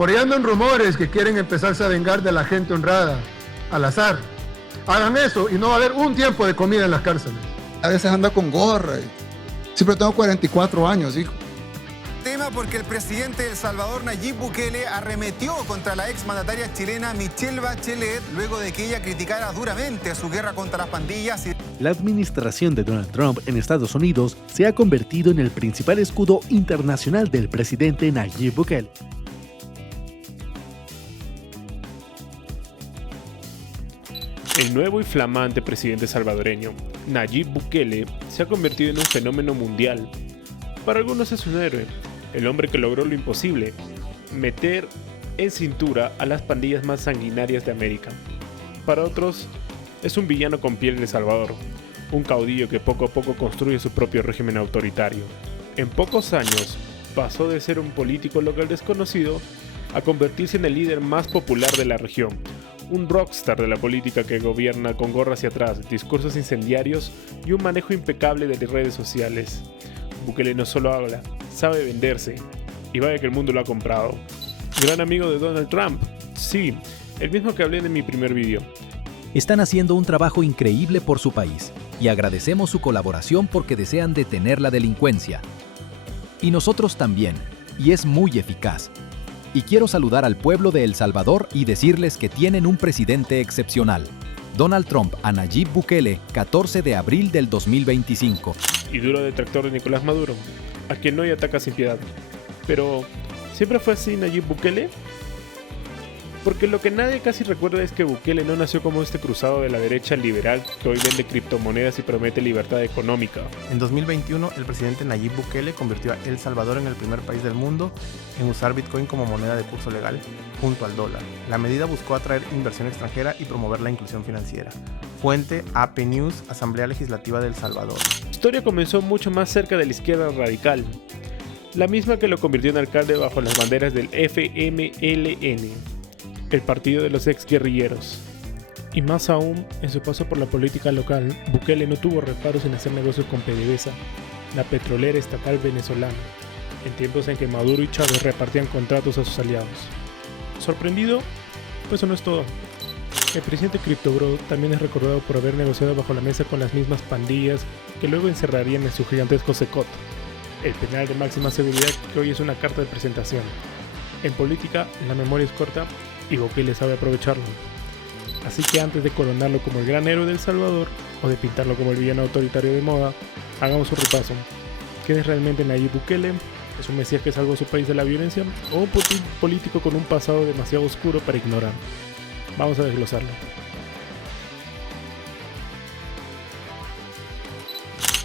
Por ahí andan rumores que quieren empezarse a vengar de la gente honrada, al azar. Hagan eso y no va a haber un tiempo de comida en las cárceles. A veces anda con gorra. Siempre tengo 44 años, hijo. Tema porque el presidente de El Salvador, Nayib Bukele, arremetió contra la exmandataria chilena Michelle Bachelet luego de que ella criticara duramente su guerra contra las pandillas. La administración de Donald Trump en Estados Unidos se ha convertido en el principal escudo internacional del presidente Nayib Bukele. El nuevo y flamante presidente salvadoreño, Nayib Bukele, se ha convertido en un fenómeno mundial. Para algunos es un héroe, el hombre que logró lo imposible, meter en cintura a las pandillas más sanguinarias de América. Para otros, es un villano con piel de Salvador, un caudillo que poco a poco construye su propio régimen autoritario. En pocos años, pasó de ser un político local desconocido a convertirse en el líder más popular de la región, un rockstar de la política que gobierna con gorra hacia atrás, discursos incendiarios y un manejo impecable de las redes sociales. Bukele no solo habla, sabe venderse, y vaya que el mundo lo ha comprado. Gran amigo de Donald Trump, sí, el mismo que hablé en mi primer video. Están haciendo un trabajo increíble por su país, y agradecemos su colaboración porque desean detener la delincuencia. Y nosotros también, y es muy eficaz. Y quiero saludar al pueblo de El Salvador y decirles que tienen un presidente excepcional. Donald Trump a Nayib Bukele, 14 de abril del 2025. Y duro detractor de Nicolás Maduro, a quien hoy ataca sin piedad. Pero, ¿siempre fue así Nayib Bukele? Porque lo que nadie casi recuerda es que Bukele no nació como este cruzado de la derecha liberal que hoy vende criptomonedas y promete libertad económica. En 2021, el presidente Nayib Bukele convirtió a El Salvador en el primer país del mundo en usar Bitcoin como moneda de curso legal, junto al dólar. La medida buscó atraer inversión extranjera y promover la inclusión financiera. Fuente: AP News, Asamblea Legislativa de El Salvador. La historia comenzó mucho más cerca de la izquierda radical, la misma que lo convirtió en alcalde bajo las banderas del FMLN, el partido de los exguerrilleros. Y más aún, en su paso por la política local, Bukele no tuvo reparos en hacer negocios con PDVSA, la petrolera estatal venezolana, en tiempos en que Maduro y Chávez repartían contratos a sus aliados. ¿Sorprendido? Pues eso no es todo. El presidente CryptoBro también es recordado por haber negociado bajo la mesa con las mismas pandillas que luego encerrarían en su gigantesco Secot, el penal de máxima seguridad que hoy es una carta de presentación. En política, la memoria es corta y Bukele sabe aprovecharlo. Así que antes de coronarlo como el gran héroe de El Salvador o de pintarlo como el villano autoritario de moda, hagamos un repaso. ¿Quién es realmente Nayib Bukele? ¿Es un mesías que salvó a su país de la violencia o un político con un pasado demasiado oscuro para ignorar? Vamos a desglosarlo.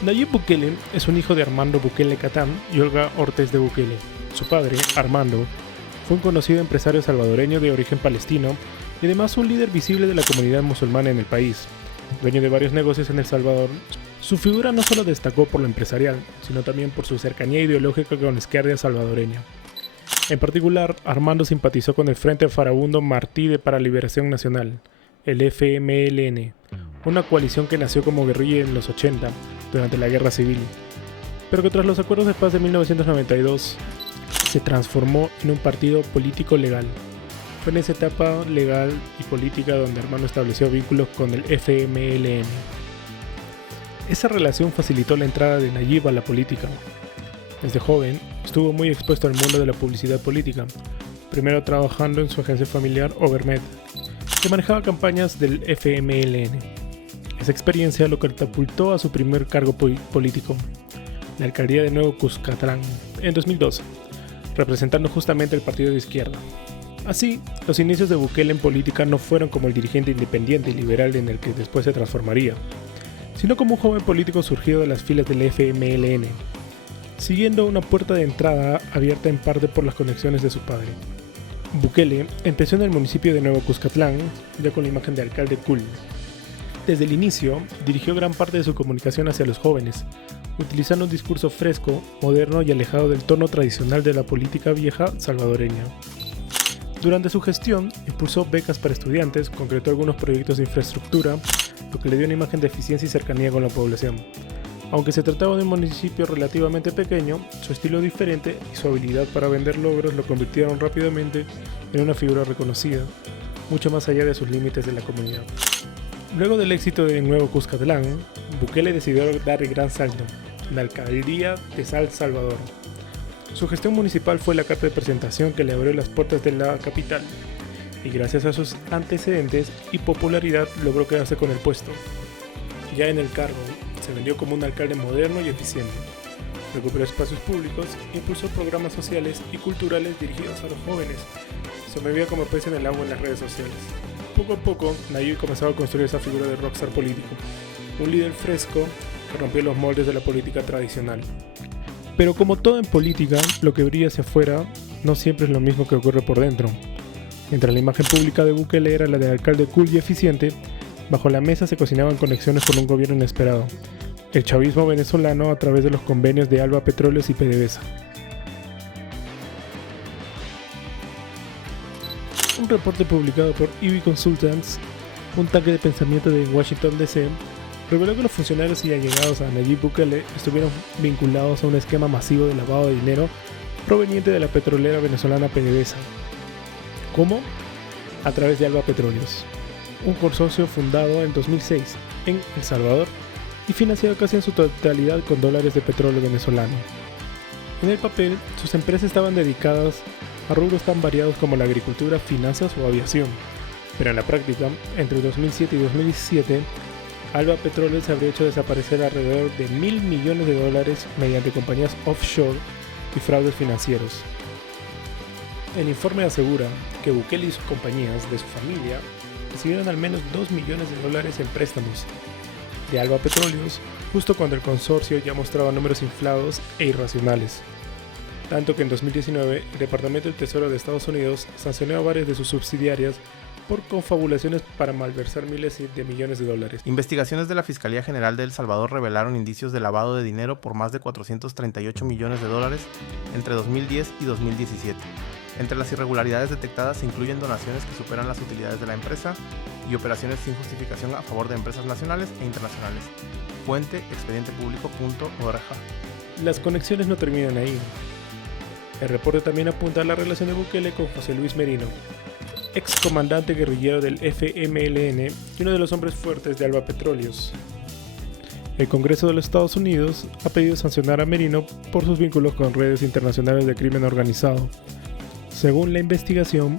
Nayib Bukele es un hijo de Armando Bukele Catán y Olga Ortiz de Bukele. Su padre, Armando, fue un conocido empresario salvadoreño de origen palestino y además un líder visible de la comunidad musulmana en el país. Dueño de varios negocios en El Salvador, su figura no solo destacó por lo empresarial, sino también por su cercanía ideológica con la izquierda salvadoreña. En particular, Armando simpatizó con el Frente Farabundo Martí para Liberación Nacional, el FMLN, una coalición que nació como guerrilla en los 80, durante la Guerra Civil, pero que tras los acuerdos de paz de 1992 se transformó en un partido político legal. Fue en esa etapa legal y política donde Armando estableció vínculos con el FMLN. Esa relación facilitó la entrada de Nayib a la política. Desde joven, estuvo muy expuesto al mundo de la publicidad política, primero trabajando en su agencia familiar Overmed, que manejaba campañas del FMLN. Esa experiencia lo catapultó a su primer cargo político, la alcaldía de Nuevo Cuscatlán, en 2012, representando justamente el partido de izquierda. Así, los inicios de Bukele en política no fueron como el dirigente independiente y liberal en el que después se transformaría, sino como un joven político surgido de las filas del FMLN, siguiendo una puerta de entrada abierta en parte por las conexiones de su padre. Bukele empezó en el municipio de Nuevo Cuscatlán, ya con la imagen de alcalde cool. Desde el inicio, dirigió gran parte de su comunicación hacia los jóvenes, utilizando un discurso fresco, moderno y alejado del tono tradicional de la política vieja salvadoreña. Durante su gestión, impulsó becas para estudiantes, concretó algunos proyectos de infraestructura, lo que le dio una imagen de eficiencia y cercanía con la población. Aunque se trataba de un municipio relativamente pequeño, su estilo diferente y su habilidad para vender logros lo convirtieron rápidamente en una figura reconocida, mucho más allá de sus límites de la comunidad. Luego del éxito de Nuevo Cuscatlán, Bukele decidió dar el gran salto, la alcaldía de San Salvador. Su gestión municipal fue la carta de presentación que le abrió las puertas de la capital, y gracias a sus antecedentes y popularidad logró quedarse con el puesto. Ya en el cargo, se vendió como un alcalde moderno y eficiente. Recuperó espacios públicos, impulsó programas sociales y culturales dirigidos a los jóvenes. Se movía como pez en el agua en las redes sociales. Poco a poco, Nayib comenzaba a construir esa figura de rockstar político, un líder fresco que rompió los moldes de la política tradicional. Pero como todo en política, lo que brilla hacia afuera no siempre es lo mismo que ocurre por dentro. Mientras la imagen pública de Bukele era la de alcalde cool y eficiente, bajo la mesa se cocinaban conexiones con un gobierno inesperado, el chavismo venezolano a través de los convenios de Alba Petróleos y PDVSA. Un reporte publicado por EV Consultants, un tanque de pensamiento de Washington DC, reveló que los funcionarios y allegados a Nayib Bukele estuvieron vinculados a un esquema masivo de lavado de dinero proveniente de la petrolera venezolana PDVSA. ¿Cómo? A través de Alba Petróleos, un consorcio fundado en 2006 en El Salvador y financiado casi en su totalidad con dólares de petróleo venezolano. En el papel, sus empresas estaban dedicadas a rubros tan variados como la agricultura, finanzas o aviación, pero en la práctica, entre 2007 y 2017, Alba Petróleos habría hecho desaparecer alrededor de $1.000 millones mediante compañías offshore y fraudes financieros. El informe asegura que Bukele y sus compañías de su familia recibieron al menos $2 millones en préstamos de Alba Petróleos, justo cuando el consorcio ya mostraba números inflados e irracionales. Tanto que en 2019 el Departamento del Tesoro de Estados Unidos sancionó a varias de sus subsidiarias por confabulaciones para malversar miles de millones de dólares. Investigaciones de la Fiscalía General de El Salvador revelaron indicios de lavado de dinero por más de $438 millones entre 2010 y 2017. Entre las irregularidades detectadas se incluyen donaciones que superan las utilidades de la empresa y operaciones sin justificación a favor de empresas nacionales e internacionales. Fuente expedientepublico.org. Las conexiones no terminan ahí. El reporte también apunta a la relación de Bukele con José Luis Merino, ex comandante guerrillero del FMLN y uno de los hombres fuertes de Alba Petróleos. El Congreso de los Estados Unidos ha pedido sancionar a Merino por sus vínculos con redes internacionales de crimen organizado. Según la investigación,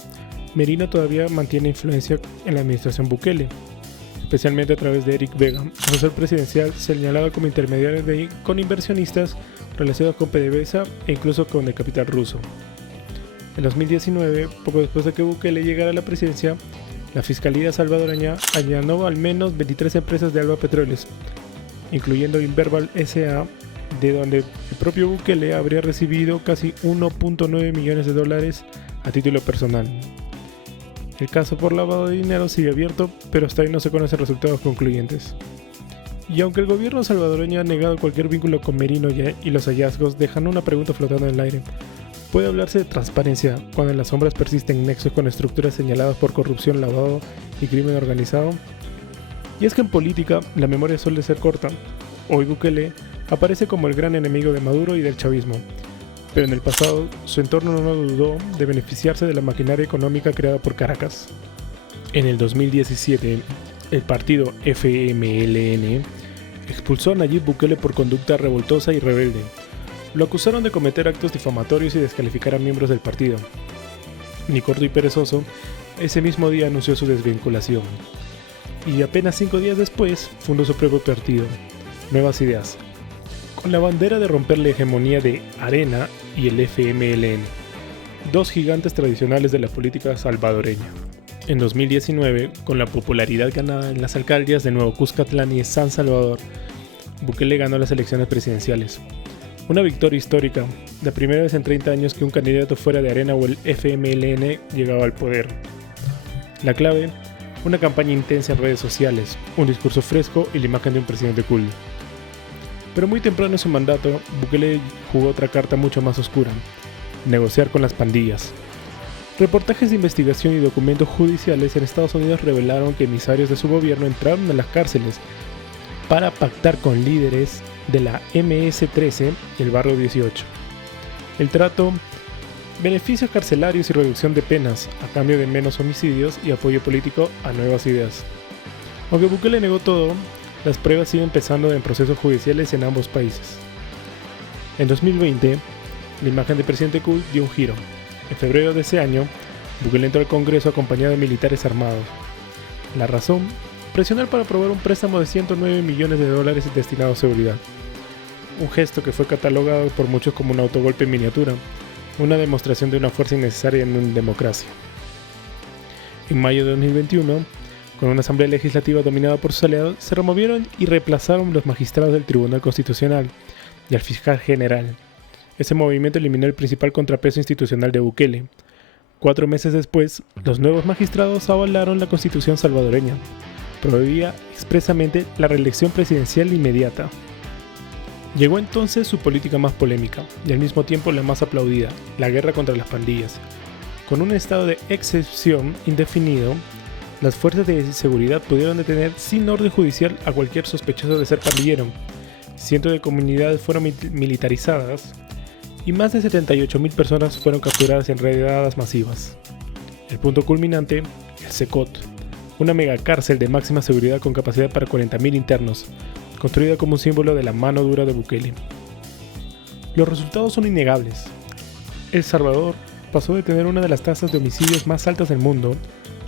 Merino todavía mantiene influencia en la administración Bukele, especialmente a través de Eric Vega, asesor presidencial señalado como intermediario con inversionistas relacionados con PDVSA e incluso con el capital ruso. En 2019, poco después de que Bukele llegara a la presidencia, la Fiscalía salvadoreña allanó al menos 23 empresas de Alba Petróleos, incluyendo Inverbal S.A., de donde el propio Bukele habría recibido casi $1.9 millones a título personal. El caso por lavado de dinero sigue abierto, pero hasta ahí no se conocen resultados concluyentes. Y aunque el gobierno salvadoreño ha negado cualquier vínculo con Merino y los hallazgos dejan una pregunta flotando en el aire: ¿puede hablarse de transparencia cuando en las sombras persisten nexos con estructuras señaladas por corrupción, lavado y crimen organizado? Y es que en política la memoria suele ser corta. Hoy Bukele aparece como el gran enemigo de Maduro y del chavismo, pero en el pasado su entorno no dudó de beneficiarse de la maquinaria económica creada por Caracas. En el 2017, el partido FMLN expulsó a Nayib Bukele por conducta revoltosa y rebelde. Lo acusaron de cometer actos difamatorios y descalificar a miembros del partido. Ni corto y perezoso, ese mismo día anunció su desvinculación. Y apenas 5 días después fundó su propio partido, Nuevas Ideas, con la bandera de romper la hegemonía de Arena y el FMLN, dos gigantes tradicionales de la política salvadoreña. En 2019, con la popularidad ganada en las alcaldías de Nuevo Cuscatlán y San Salvador, Bukele ganó las elecciones presidenciales. Una victoria histórica, la primera vez en 30 años que un candidato fuera de Arena o el FMLN llegaba al poder. La clave: una campaña intensa en redes sociales, un discurso fresco y la imagen de un presidente cool. Pero muy temprano en su mandato, Bukele jugó otra carta mucho más oscura: negociar con las pandillas. Reportajes de investigación y documentos judiciales en Estados Unidos revelaron que emisarios de su gobierno entraron a las cárceles para pactar con líderes de la MS-13 y el barrio 18. El trato: beneficios carcelarios y reducción de penas a cambio de menos homicidios y apoyo político a nuevas ideas. Aunque Bukele negó todo, las pruebas siguen pesando en procesos judiciales en ambos países. En 2020, la imagen del presidente Kut dio un giro. En febrero de ese año, Bukele entró al Congreso acompañado de militares armados. La razón: presionar para aprobar un préstamo de $109 millones destinado a seguridad. Un gesto que fue catalogado por muchos como un autogolpe en miniatura, una demostración de una fuerza innecesaria en una democracia. En mayo de 2021, con una asamblea legislativa dominada por sus aliados, se removieron y reemplazaron los magistrados del Tribunal Constitucional y al fiscal general. Ese movimiento eliminó el principal contrapeso institucional de Bukele. 4 meses después, los nuevos magistrados avalaron la Constitución salvadoreña. Prohibía expresamente la reelección presidencial inmediata. Llegó entonces su política más polémica y al mismo tiempo la más aplaudida: la guerra contra las pandillas. Con un estado de excepción indefinido, las fuerzas de seguridad pudieron detener sin orden judicial a cualquier sospechoso de ser pandillero. Cientos de comunidades fueron militarizadas y más de 78.000 personas fueron capturadas en redadas masivas. El punto culminante: el Secot, una megacárcel de máxima seguridad con capacidad para 40.000 internos, construida como un símbolo de la mano dura de Bukele. Los resultados son innegables. El Salvador pasó de tener una de las tasas de homicidios más altas del mundo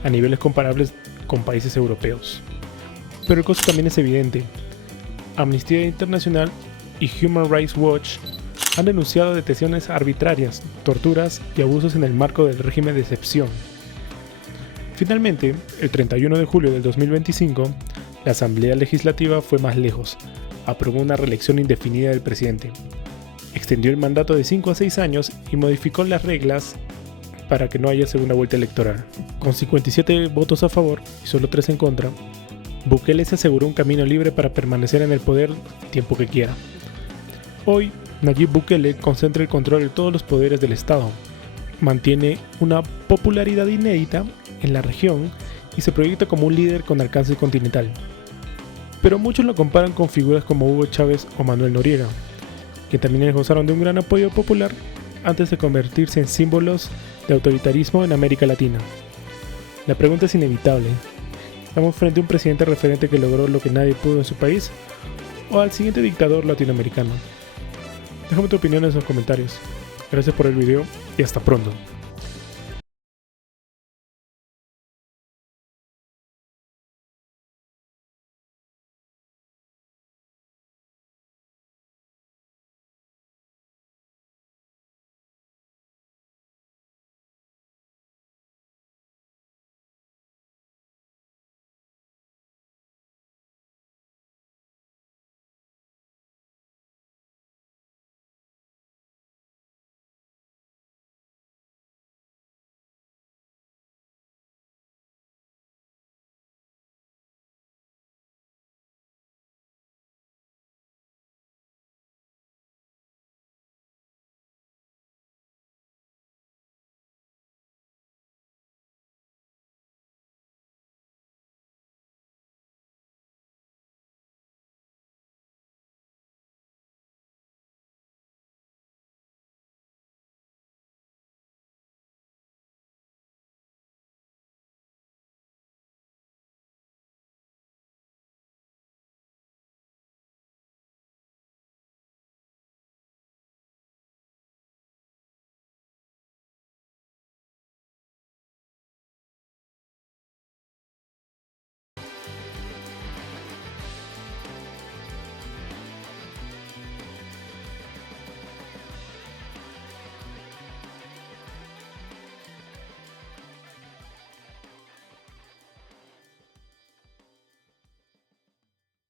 a niveles comparables con países europeos. Pero el costo también es evidente. Amnistía Internacional y Human Rights Watch han denunciado detenciones arbitrarias, torturas y abusos en el marco del régimen de excepción. Finalmente, el 31 de julio del 2025, la Asamblea Legislativa fue más lejos. Aprobó una reelección indefinida del presidente. Extendió el mandato de 5 a 6 años y modificó las reglas para que no haya segunda vuelta electoral. Con 57 votos a favor y solo 3 en contra, Bukele se aseguró un camino libre para permanecer en el poder el tiempo que quiera. Hoy, Nayib Bukele concentra el control de todos los poderes del Estado, mantiene una popularidad inédita en la región y se proyecta como un líder con alcance continental. Pero muchos lo comparan con figuras como Hugo Chávez o Manuel Noriega, que también gozaron de un gran apoyo popular antes de convertirse en símbolos de autoritarismo en América Latina. La pregunta es inevitable: ¿estamos frente a un presidente referente que logró lo que nadie pudo en su país, o al siguiente dictador latinoamericano? Déjame tu opinión en los comentarios. Gracias por el video y hasta pronto.